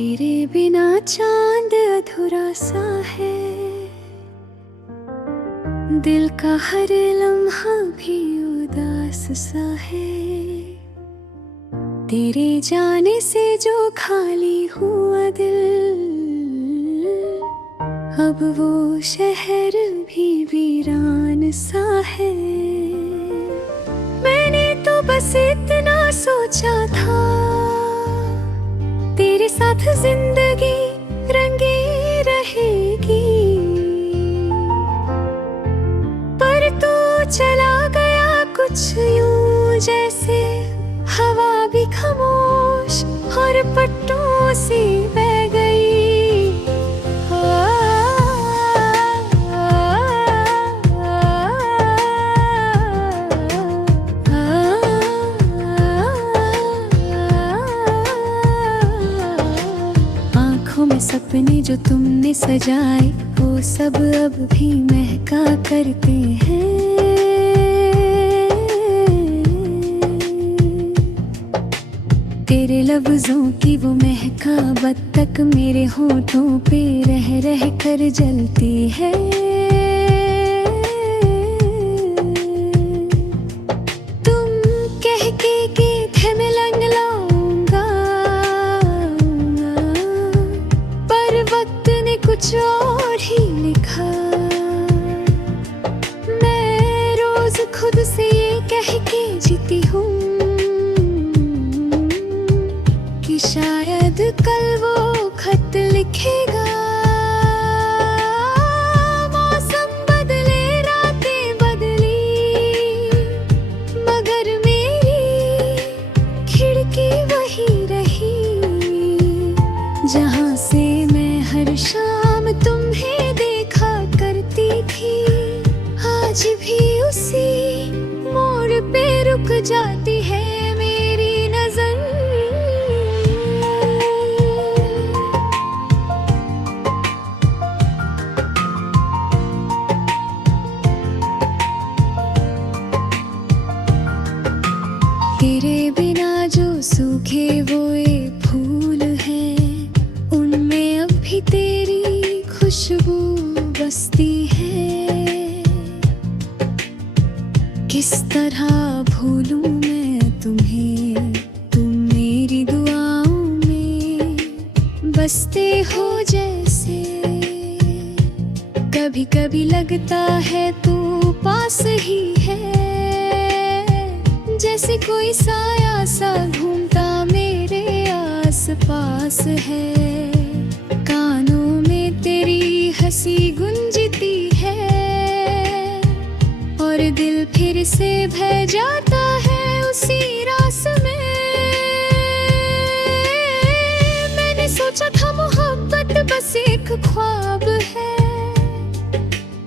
तेरे बिना चांद अधूरा सा है, दिल का हर लम्हा भी उदास सा है। तेरे जाने से जो खाली हुआ दिल, अब वो शहर भी वीरान सा है। मैंने तो बस इतना सोचा था, तेरे साथ जिंदगी रंगी रहेगी, पर तू चला गया कुछ यूं जैसे हवा भी खामोश और पट्टों से बह गई। आँखों में सपने जो तुमने सजाए, वो सब अब भी महका करते हैं। तेरे लफ्जों की वो महका बत्तख मेरे होठों पे रह रह कर जलती है। तुम कह के थे मैं लंग लाऊंगा, पर वक्त ने कुछ और ही लिखा। मैं रोज खुद से ये कह के जीती हूँ, शायद कल वो खत लिखेगा। मौसम बदले, रातें बदली, मगर मेरी खिड़की वही रही, जहाँ से मैं हर शाम तुम्हें देखा करती थी। आज भी उसी मोड़ पे रुक जाती है मेरी नजर। तेरे बिना जो सूखे वो ये फूल हैं, उनमें अब भी तेरी खुशबू बसती है। किस तरह भूलूं मैं तुम्हें, तुम मेरी दुआओं में बसते हो जैसे। कभी कभी लगता है तू पास ही है, जैसे कोई साया सा घूमता मेरे आस पास है। कानों में तेरी हंसी गुंजती है, और दिल फिर से बह जाता है उसी रास में। मैंने सोचा था मोहब्बत बस एक ख्वाब है,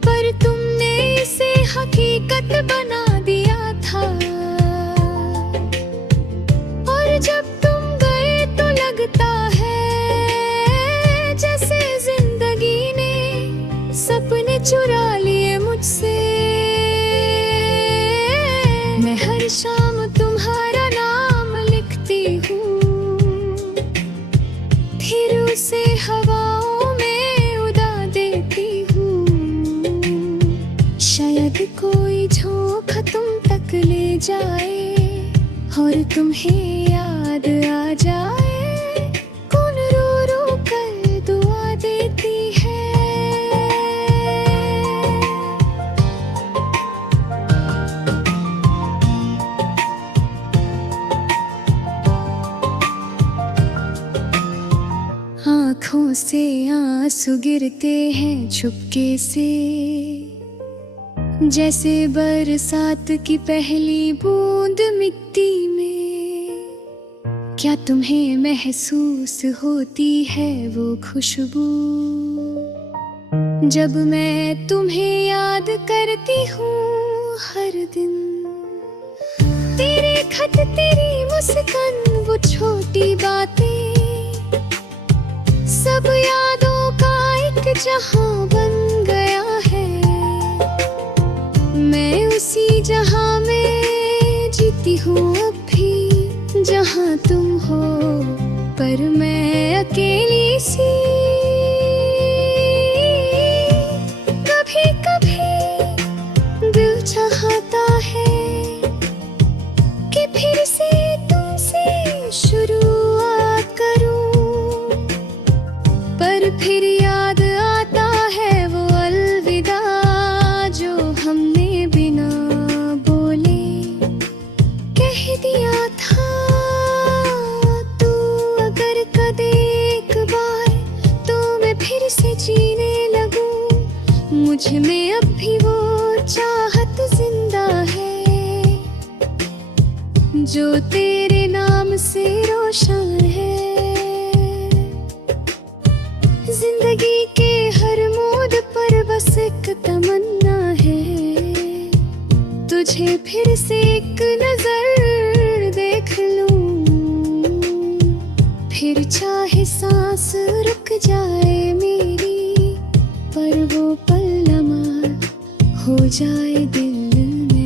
पर तुमने इसे हकीकत बना दिया था। जब तुम गए तो लगता है जैसे जिंदगी ने सपने चुरा लिए मुझसे। मैं हर शाम तुम्हारा नाम लिखती हूँ, फिर उसे हवाओं में उड़ा देती हूँ। शायद कोई झोंका तुम तक ले जाए और तुम्हें याद आ जाए, कौन रो रो कर दुआ देती है। आँखों से आंसू गिरते हैं चुपके से, जैसे बरसात की पहली बूंद मिट्टी में। क्या तुम्हें महसूस होती है वो खुशबू, जब मैं तुम्हें याद करती हूँ हर दिन। तेरे खत, तेरी मुस्कान, वो छोटी बातें, सब यादों का एक जहां बन गया है। मैं उसी जहां में जीती हूँ अब भी, जहां तुम हो। पर मैं अकेली सी। कभी कभी दिल चाहता है कि फिर से तुमसे शुरुआत करूं, पर फिर याद आता है वो अलविदा जो हमने बिना बोले कह दिया था। तू अगर कदे एक बार तो मैं फिर से जीने लगूं, मुझ में अब भी वो चाहत जिंदा है जो तेरे नाम से रोशन है। जिंदगी के हर मोड़ पर बस एक तमन्ना है, तुझे फिर से एक नजर देख लूं, फिर चाहे सांस रुक जाए मेरी, पर वो पल लम्हा हो जाए दिल में।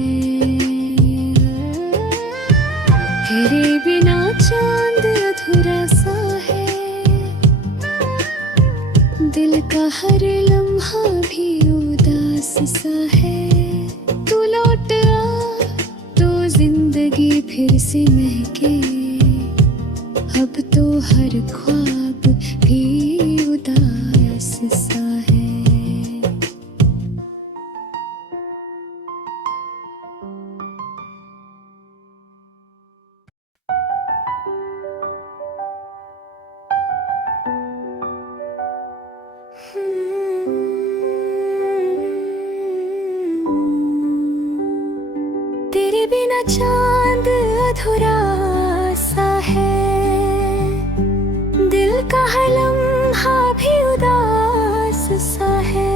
तेरे बिना चांद अधूरा सा है, दिल का हर लम्हा भी उदास सा है। तू लौट आ तो जिंदगी फिर से महके, अब तो हर ख्वाब भी उदास सा है। तेरे बिना चांद अधूरा सा है, दिल का हर लम्हा भी उदास सा है।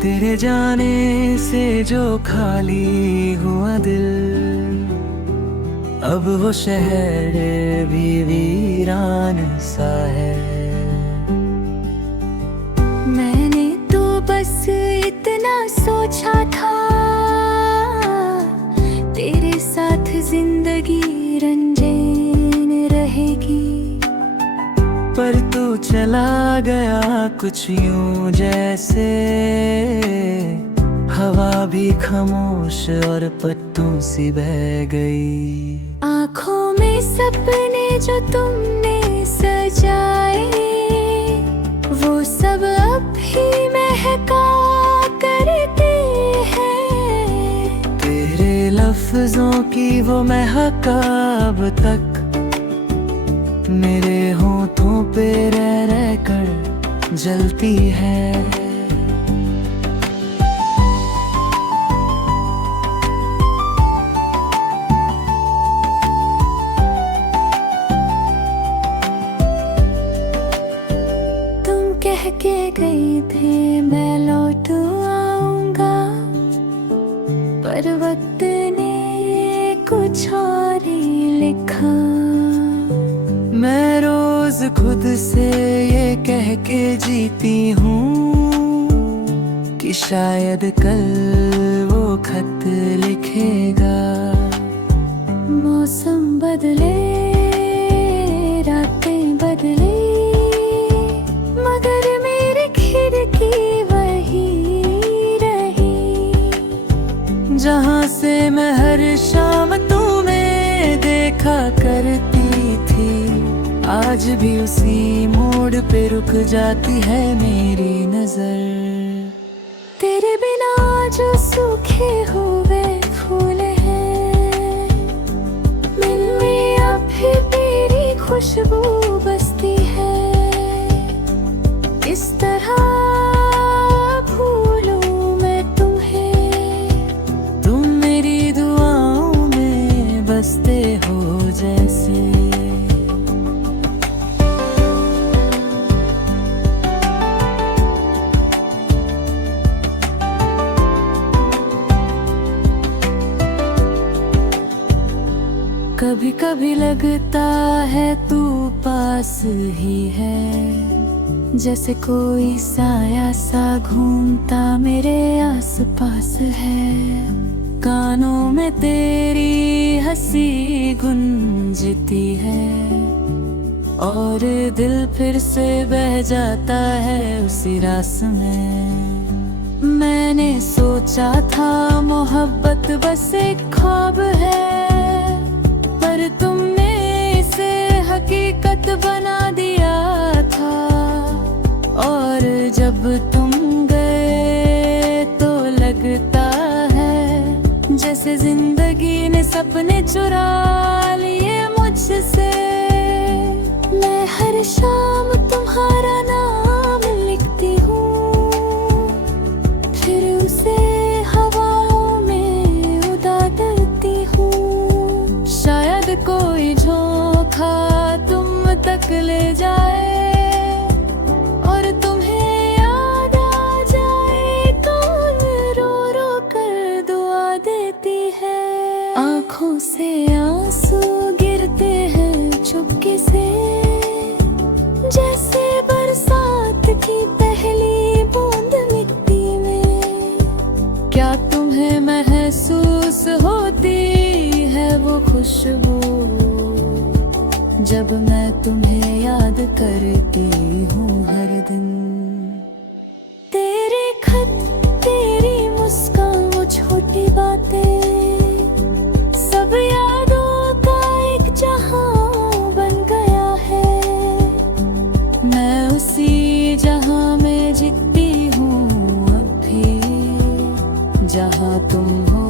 तेरे जाने से जो खाली हुआ दिल, अब वो शहर भी वीरान सा है। मैंने तो बस इतना सोचा था, तेरे साथ जिंदगी रंजीन रहेगी, पर तू चला गया कुछ यूं जैसे हवा भी खामोश और पत्तों सी बह गई। आँखों में सपने जो तुमने सजाए, वो सब अब भी महका करते हैं। तेरे लफ्जों की वो महक अब तक मेरे होठों पे रह रह कर जलती है। तुम कह के गई थे मैं लौट आऊंगा, पर वक्त ने कुछ और ही लिखा। मैं रोज खुद से ये कह के जीती हूँ कि शायद कल वो खत लिखेगा। मौसम बदले, रातें बदले, मगर मेरी खिड़की वही रही। जहाँ से मैं हर शाम तुम्हें देखा करती थी, आज भी उसी मोड़ पे रुक जाती है मेरी नजर। तेरे बिना जो सूखे हुए फूल हैं, मिलने अब भी तेरी खुशबू बसती है। इस तरह भूलूं मैं तुम्हें, तुम मेरी दुआओं में बसते हो जैसे। कभी कभी लगता है तू पास ही है, जैसे कोई साया सा घूमता मेरे आसपास है। कानों में तेरी हंसी गूंजती है, और दिल फिर से बह जाता है उसी रास में। मैंने सोचा था मोहब्बत बस एक ख्वाब है, पर तुमने इसे हकीकत बना दिया था। और जब तुम गए तो लगता है जैसे जिंदगी ने सपने चुरा लिए मुझसे। मैं हर शाम तुम्हारा नाम लिखती हूँ, फिर उसे हवाओं में उड़ा देती हूँ। शायद कोई झोंका तुम तक ले जाए और तुम्हें याद आ जाए कौन रो रो कर दुआ देती है। आँखों से आंसू गिरते हैं चुपके से, जैसे बरसात की पहली बूंद मिट्टी में। क्या तुम्हें महसूस होती है वो खुशबू जब मैं तुम्हें याद करती हूँ हर दिन। तेरे खत, तेरी मुस्कान, वो छोटी बातें, सब यादों का एक जहां बन गया है। मैं उसी जहां में जीती हूँ अब भी, जहां तुम हो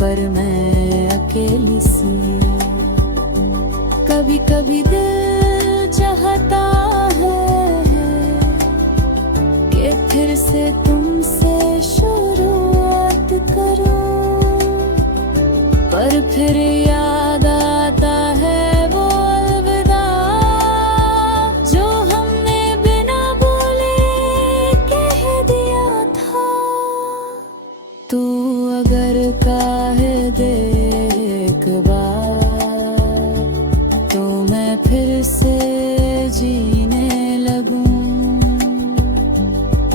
पर मैं अकेली सी। कभी कभी दिल चाहता है कि फिर से तुमसे शुरुआत करूं, पर फिर याद आता है वो अलविदा जो हमने बिना बोले कह दिया था। तू अगर काहे दे एक बार तो मैं फिर से जीने लगूं।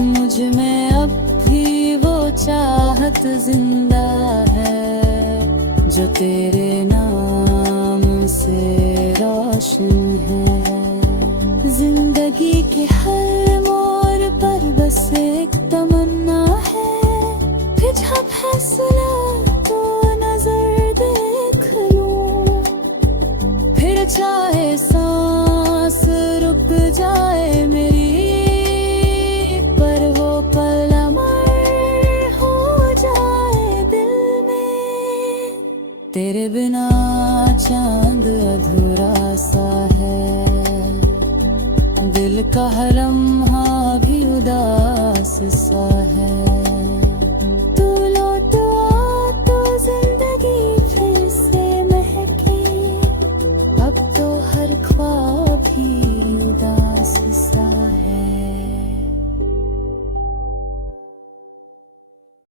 मुझ में अब भी वो चाहत जिंदा है जो तेरे नाम से रोशन है। जिंदगी के हर मोड़ पर बस एक तमन्ना है कि जब फैसला तो नजर देख लूं, फिर चाहे सांस रुक जाए मेरी, पर वो पल अमर हो जाए दिल में। तेरे बिना चांद अधूरा सा है, दिल का हर लम्हा भी उदास सा है।